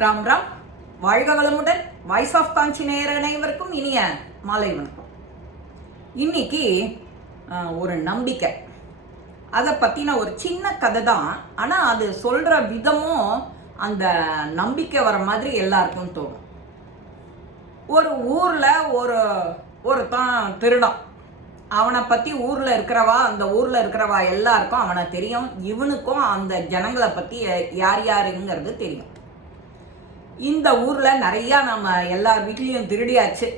ராம் ராம். வாழ்க வளமுடன். Voice of காஞ்சி நேயர் அனைவருக்கும் இனிய மாலை வணக்கம். இன்னைக்கு ஒரு நம்பிக்கை. அதை பற்றின ஒரு சின்ன கதை தான். ஆனால் அது சொல்கிற விதமும் அந்த நம்பிக்கை வர மாதிரி எல்லாருக்கும் தோணும். ஒரு ஊரில் ஒரு ஒருத்தன் திருடம் அவனை பற்றி ஊரில் இருக்கிறவா அந்த ஊரில் இருக்கிறவா எல்லாருக்கும் அவனை தெரியும். இவனுக்கும் அந்த ஜனங்களை பற்றி யார் யாருங்கிறது தெரியும். இந்த ஊரில் நிறையா நம்ம எல்லார் வீட்லேயும் திருடியாச்சு.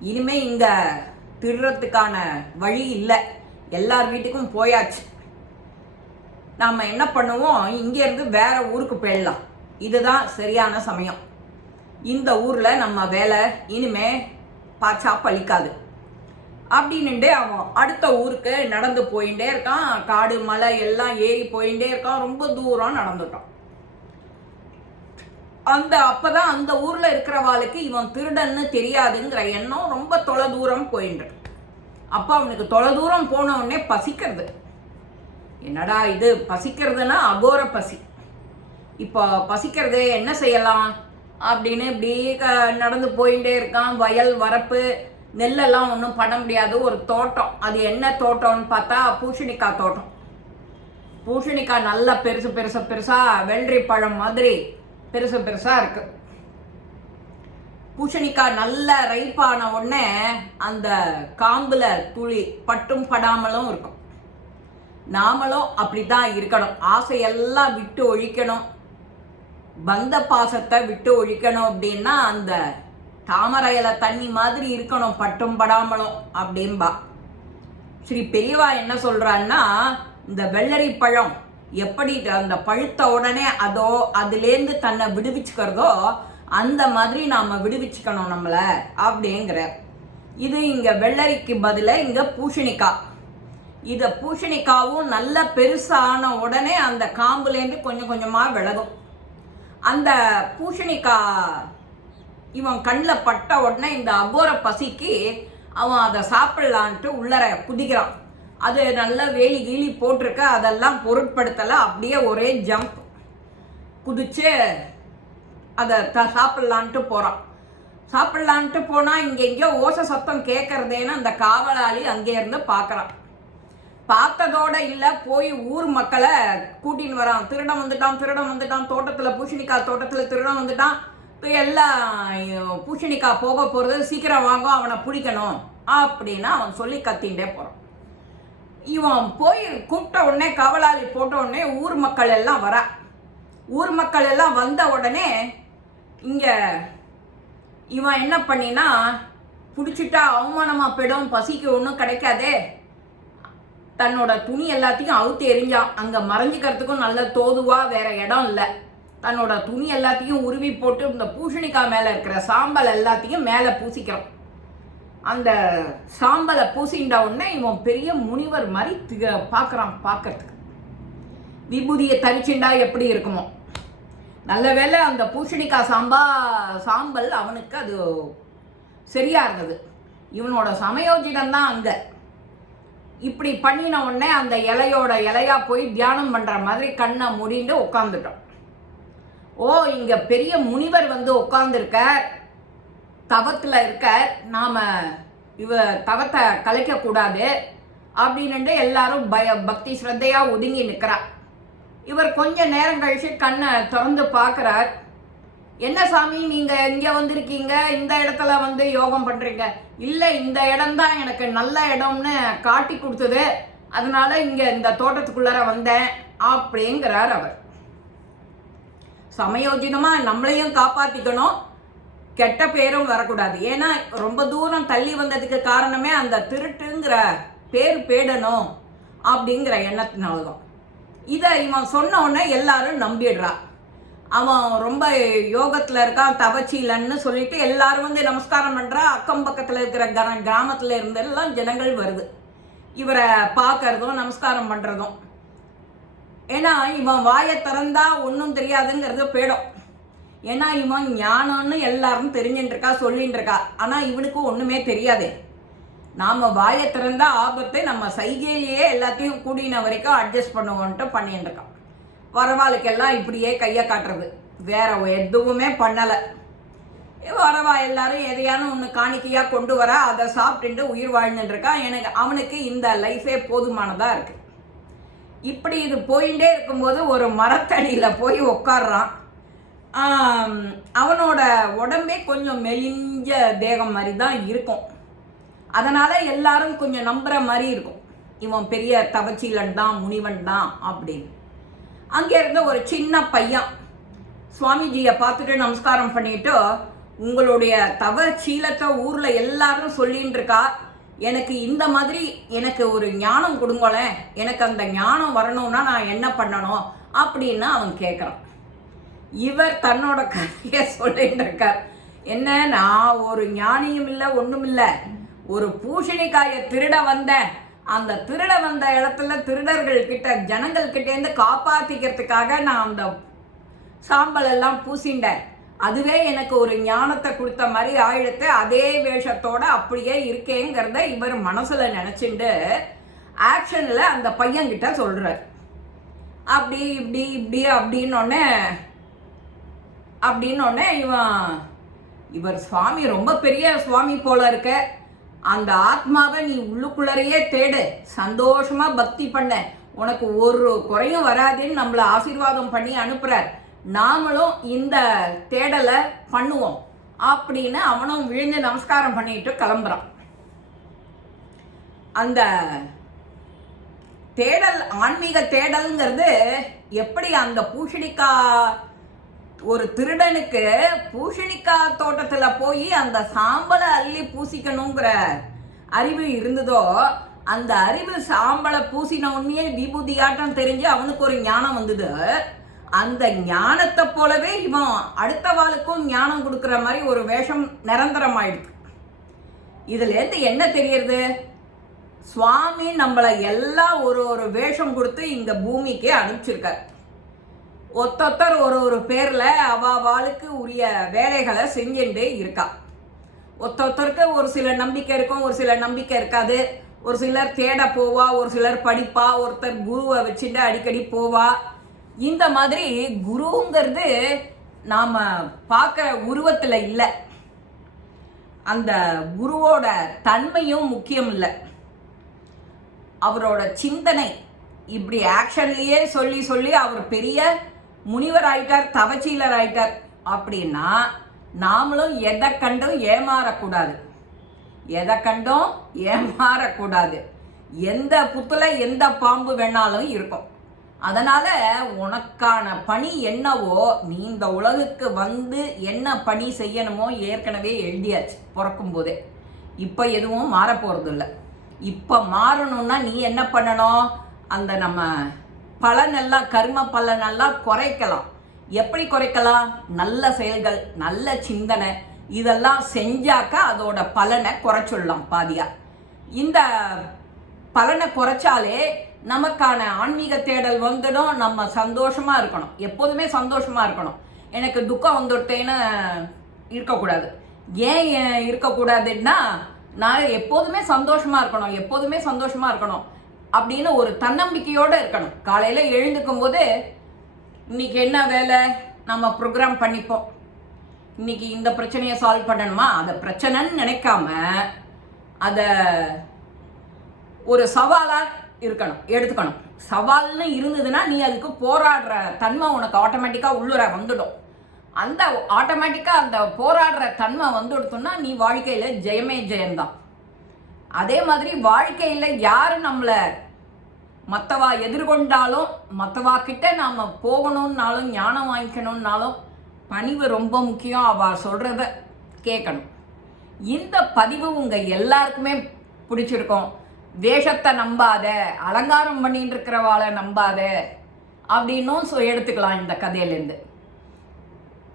இனிமேல் இங்கே திருடுறதுக்கான வழி இல்லை. எல்லார் வீட்டுக்கும் போயாச்சு. நாம் என்ன பண்ணுவோம்? இங்கேருந்து வேற ஊருக்கு போயிடலாம். இதுதான் சரியான சமயம். இந்த ஊரில் நம்ம வேலை இனிமே பாச்சா பழிக்காது. அப்படின்னுட்டு அவன் அடுத்த ஊருக்கு நடந்து போயிட்டே இருக்கான். காடு மலை எல்லாம் ஏறி போயிட்டே இருக்கான். ரொம்ப தூரம் நடந்துட்டான். அந்த அப்பதான் அந்த ஊர்ல இருக்கிறவாளுக்கு இவன் திருடன்னு தெரியாதுங்கிற எண்ணம் ரொம்ப தொலை தூரம் போயிட்டு அப்ப அவனுக்கு தொலை தூரம் போன உடனே பசிக்கிறது. என்னடா இது? பசிக்கிறதுனா அகோர பசி. இப்போ பசிக்கிறதே என்ன செய்யலாம்? அப்படின்னு இப்படி க- நடந்து போயிட்டே இருக்கான். வயல் வரப்பு நெல்லெல்லாம் ஒன்றும் பண்ண முடியாது. ஒரு தோட்டம். அது என்ன தோட்டம்னு பார்த்தா பூசணிக்காய் தோட்டம். பூசணிக்காய் நல்லா பெருசு பெருசு பெருசா வெள்ளரி பழம் மாதிரி பெருசு பெருசாக இருக்கு. பூசணிக்காய் நல்ல ஆன உடனே அந்த காம்புல துளி பட்டும் படாமலும் இருக்கும். நாமளும் அப்படிதான் இருக்கணும். ஆசையெல்லாம் விட்டு ஒழிக்கணும். பந்த பாசத்தை விட்டு ஒழிக்கணும் அப்படின்னா அந்த தாமரையில தண்ணி மாதிரி இருக்கணும் பட்டும் படாமலும் அப்படின்பா ஸ்ரீ பெரியவா என்ன சொல்றான்னா இந்த வெள்ளரி பழம் எப்படி அந்த பழுத்த உடனே அதோ அதுலேருந்து தன்னை விடுவிச்சுக்கிறதோ அந்த மாதிரி நாம் விடுவிச்சுக்கணும் நம்மளை அப்படிங்கிற. இது இங்கே வெள்ளரிக்கு பதிலாக இங்கே பூசணிக்காய் இதை பூசணிக்காவும் நல்ல பெருசான உடனே அந்த காம்புலேருந்து கொஞ்சம் கொஞ்சமாக விலகும். அந்த பூசணிக்காய் இவன் கண்ணில் பட்ட உடனே இந்த அகோர பசிக்கு அவன் அதை சாப்பிடலான்ட்டு உள்ளர குதிக்கிறான். அது நல்ல வேலி கீழி போட்டிருக்க அதெல்லாம் பொருட்படுத்தலை அப்படியே ஒரே ஜம்ப் குதிச்சு அதை த சாப்பிட்லான்ட்டு போகிறான் சாப்பிட்லான்ட்டு போனால் இங்கே எங்கேயோ ஓசை சத்தம் கேட்குறதேன்னு அந்த காவலாளி அங்கே இருந்து பார்க்குறான் பார்த்ததோட இல்லை போய் ஊர் மக்களை கூட்டின்னு வரான். திருடன் வந்துட்டான் திருடம் வந்துட்டான் தோட்டத்தில் பூசணிக்காய் தோட்டத்தில் திருடம் வந்துட்டான். எல்லாம் பூசணிக்காய் போக போகிறது சீக்கிரம் வாங்க அவனை பிடிக்கணும் அப்படின்னு அவன் சொல்லி கத்தின்ண்டே போகிறான் இவன் போய் கூப்பிட்ட உடனே காவலாளி போட்ட உடனே ஊர் மக்கள் எல்லாம் வரா. ஊர் மக்கள் எல்லாம் வந்த உடனே இங்கே இவன் என்ன பண்ணினா பிடிச்சிட்டா அவமானமாக போயிடும் பசிக்கு ஒன்றும் கிடைக்காதே. தன்னோட துணி எல்லாத்தையும் அவுத்து எரிஞ்சான் அங்கே மறைஞ்சிக்கிறதுக்கும் நல்ல தோதுவாக வேற இடம் இல்லை. தன்னோட துணி எல்லாத்தையும் உருவி போட்டு இந்த பூஷணிக்காய் மேலே இருக்கிற சாம்பல் எல்லாத்தையும் மேலே பூசிக்கிறான். அந்த சாம்பலை பூசிண்டா உடனே இவன் பெரிய முனிவர் மாதிரி திக- பார்க்குறான் பார்க்கறதுக்கு விபூதியை தரிச்சுண்டா எப்படி இருக்குமோ. நல்ல வேளை அந்த பூசணிக்காய் சாம்பா சாம்பல் அவனுக்கு அது சரியா இருந்தது. இவனோட சமயோஜிடம் தான் இப்படி பண்ணின உடனே அந்த இலையோட இலையா போய் தியானம் பண்ணுற மாதிரி கண்ணை முடிண்டு உட்காந்துட்டோம் ஓ இங்கே பெரிய முனிவர் வந்து உட்காந்துருக்கார் தவத்தில் இருக்க நாம் இவ தவத்தை கலைக்கக்கூடாது அப்படின்னுட்டு எல்லாரும் பய பக்தி ஸ்ரத்தையாக ஒதுங்கி நிற்கிறார் இவர் கொஞ்ச நேரம் கழிச்சு கண்ணை திறந்து பார்க்குறார். என்ன சாமி நீங்கள் இங்கே வந்திருக்கீங்க? இந்த இடத்துல வந்து யோகம் பண்ணுறீங்க இல்லை இந்த இடம்தான் எனக்கு நல்ல இடம்னு காட்டி கொடுத்தது. அதனால இங்கே இந்த தோட்டத்துக்குள்ளார வந்தேன் அப்படிங்கிறார் அவர். சமயோஜிதமாக நம்மளையும் காப்பாற்றிக்கணும் கெட்ட பேரும் வரக்கூடாது. ஏன்னா ரொம்ப தூரம் தள்ளி வந்ததுக்கு காரணமே அந்த திருட்டுங்கிற பேர் பேடணும் அப்படிங்கிற எண்ணத்தினால்தான். இதை இவன் சொன்ன உடனே எல்லாரும் நம்பிடுறா. அவன் ரொம்ப யோகத்தில் இருக்கான் தவச்சீலன்னு சொல்லிட்டு எல்லாரும் வந்து நமஸ்காரம் பண்ணுறா அக்கம் பக்கத்தில் இருக்கிற கிர கிராமத்தில் இருந்தெல்லாம் ஜனங்கள் வருது. இவரை பார்க்கறதும் நமஸ்காரம் பண்ணுறதும் ஏன்னா இவன் வாயை திறந்தா ஒன்றும் தெரியாதுங்கிறது போயிடும் ஏன்னா இவன் ஞானம்னு எல்லாரும் தெரிஞ்சுட்டு இருக்கா சொல்லிட்டு இருக்கா இவனுக்கு ஒன்றுமே தெரியாதே. நாம் வாயை திறந்த ஆபத்தை நம்ம சைகையிலேயே எல்லாத்தையும் கூடின வரைக்கும் அட்ஜஸ்ட் பண்ணுவோன்ட்டு பண்ணிட்டு இருக்கான் வரவாளுக்கெல்லாம் இப்படியே கையை காட்டுறது. வேற எதுவுமே பண்ணலை. வரவா எல்லாரும் எதையான ஒன்று காணிக்கையாக கொண்டு வர அதை சாப்பிட்டுட்டு உயிர் வாழ்ந்துட்டு இருக்கான் எனக்கு அவனுக்கு இந்த லைஃபே போதுமானதாக இருக்குது இப்படி இது போயிட்டே இருக்கும்போது ஒரு மரத்தடியில் போய் உட்காடுறான் அவனோட உடம்பே கொஞ்சம் மெலிஞ்ச தேகம் மாதிரி தான் இருக்கும். அதனால் எல்லாரும் கொஞ்சம் நம்புகிற மாதிரி இருக்கும். இவன் பெரிய தவச்சீலன் தான் முனிவன் தான் அப்படின்னு. அங்கே இருந்த ஒரு சின்ன பையன் சுவாமிஜியை பார்த்துட்டு நமஸ்காரம் பண்ணிட்டு உங்களுடைய தவ சீலத்தை ஊரில் எல்லாரும் சொல்லின்னு இருக்கா எனக்கு இந்த மாதிரி எனக்கு ஒரு ஞானம் கொடுங்களேன். எனக்கு அந்த ஞானம் வரணும்னா நான் என்ன பண்ணணும்? அப்படின்னு அவன் கேட்குறான் இவர் தன்னோட கதையை சொல்லிட்டு இருக்கார் என்ன? நான் ஒரு ஞானியும் இல்லை ஒன்றும் இல்லை. ஒரு பூஷணிக்காயை திருட வந்தேன். அந்த திருட வந்த இடத்துல திருடர்கள் கிட்ட ஜனங்கள் கிட்டேருந்து காப்பாற்றிக்கிறதுக்காக நான் அந்த சாம்பல் எல்லாம் பூசிண்டேன். அதுவே எனக்கு ஒரு ஞானத்தை கொடுத்த மாதிரி ஆயிடுத்து அதே வேஷத்தோட அப்படியே இருக்கேங்கிறத இவர் மனசில் நினச்சிண்டு ஆக்ஷனில் அந்த பையன்கிட்ட சொல்கிறார் அப்படி இப்படி இப்படி அப்படின்னொன்னே அப்படின்னொடனே இவன் இவர் சுவாமி ரொம்ப பெரிய சுவாமி போல இருக்க. அந்த ஆத்மாவை நீ உள்ளுக்குள்ளறையே தேடு. சந்தோஷமா பக்தி பண்ண. உனக்கு ஒரு குறையும் வராதுன்னு நம்மளை ஆசீர்வாதம் பண்ணி அனுப்புறார். நாமளும் இந்த தேடலை பண்ணுவோம் அப்படின்னு அவனும் விழுந்து நமஸ்காரம் பண்ணிட்டு கிளம்புறான். அந்த தேடல் ஆன்மீக தேடல்ங்கிறது எப்படி அந்த பூஷணிக்கா ஒரு திருடனுக்கு பூஷணிக்காய் தோட்டத்தில் போய் அந்த சாம்பலை அள்ளி பூசிக்கணுங்கிற அறிவு இருந்ததோ அந்த அறிவு சாம்பலை பூசின உடனே விபூதியாட்டம் தெரிஞ்சு அவனுக்கு ஒரு ஞானம் வந்தது. அந்த ஞானத்தை போலவே இவன் அடுத்த வாளுக்கும் ஞானம் கொடுக்குற மாதிரி ஒரு வேஷம் நிரந்தரமாயிடுது. இதுலேருந்து என்ன தெரியறது? சுவாமி நம்மளை எல்லாம் ஒரு ஒரு வேஷம் கொடுத்து இந்த பூமிக்கு அனுப்பிச்சிருக்கார். ஒத்தொத்தர் ஒரு ஒரு பேரில் அவ உரிய வேலைகளை செஞ்சுட்டு இருக்கா. ஒத்தொத்தருக்கு ஒரு சில நம்பிக்கை இருக்கும் ஒரு சில நம்பிக்கை இருக்காது. ஒரு சிலர் தேட போவா ஒரு சிலர் படிப்பா ஒருத்தர் குருவை வச்சுட்டு அடிக்கடி போவா. இந்த மாதிரி குருங்கிறது நாம் பார்க்குற உருவத்தில் இல்லை. அந்த குருவோட தன்மையும் முக்கியம் இல்லை. அவரோட சிந்தனை இப்படி ஆக்ஷன்லேயே சொல்லி சொல்லி அவர் பெரிய முனிவர் ஆயிட்டார் தவச்சீலர் ஆயிட்டார். அப்படின்னா நாமளும் எதை கண்டும் ஏமாறக்கூடாது. எதை கண்டும் ஏமாறக்கூடாது. எந்த புத்துல எந்த பாம்பு வேணாலும் இருக்கும். அதனால உனக்கான பணி என்னவோ நீ இந்த உலகுக்கு வந்து என்ன பணி செய்யணுமோ ஏற்கனவே எழுதியாச்சு பிறக்கும் போதே. இப்போ எதுவும் மாற இல்லை இப்போ மாறணும்னா நீ என்ன பண்ணணும்? அந்த நம்ம பலனெல்லாம் கர்ம பலனெல்லாம் குறைக்கலாம். எப்படி குறைக்கலாம்? நல்ல செயல்கள் நல்ல சிந்தனை இதெல்லாம் செஞ்சாக்கா அதோட பலனை குறைச்சிடலாம் பாதியா. இந்த பலனை குறைச்சாலே நமக்கான ஆன்மீக தேடல் வந்துடும் நம்ம சந்தோஷமா இருக்கணும். எப்போதுமே சந்தோஷமா இருக்கணும். எனக்கு துக்கம் வந்துட்டேன்னு இருக்கக்கூடாது. ஏன் ஏன் இருக்கக்கூடாதுன்னா நான் எப்போதுமே சந்தோஷமா இருக்கணும் எப்போதுமே சந்தோஷமா இருக்கணும். அப்படின்னு ஒரு தன்னம்பிக்கையோடு இருக்கணும். காலையில் எழுந்துக்கும் போது இன்னைக்கு என்ன வேலை? நம்ம ப்ரோக்ராம் பண்ணிப்போம். இன்னைக்கு இந்த பிரச்சனையை சால்வ் பண்ணணுமா? அதை பிரச்சனைன்னு நினைக்காம அதை ஒரு சவாலாக இருக்கணும் எடுத்துக்கணும். சவால்னு இருந்ததுன்னா நீ அதுக்கு போராடுற தன்மை உனக்கு ஆட்டோமேட்டிக்காக உள்ளுர வந்துடும். அந்த ஆட்டோமேட்டிக்காக அந்த போராடுற தன்மை வந்துடுத்தோம்னா நீ வாழ்க்கையில் ஜெயமே ஜெயம்தான். அதே மாதிரி வாழ்க்கையில் யார் நம்மளை மற்றவா எதிர்கொண்டாலும் மற்றவா கிட்ட நாம் போகணும்னாலும் ஞானம் வாங்கிக்கணும்னாலும் பணிவு ரொம்ப முக்கியம். அவ சொல்கிறத கேட்கணும் இந்த பதிவு உங்கள் எல்லாருக்குமே பிடிச்சிருக்கும். வேஷத்தை நம்பாத அலங்காரம் பண்ணிட்டு இருக்கிறவாளை நம்பாத அப்படின்னும் எடுத்துக்கலாம் இந்த கதையிலேருந்து.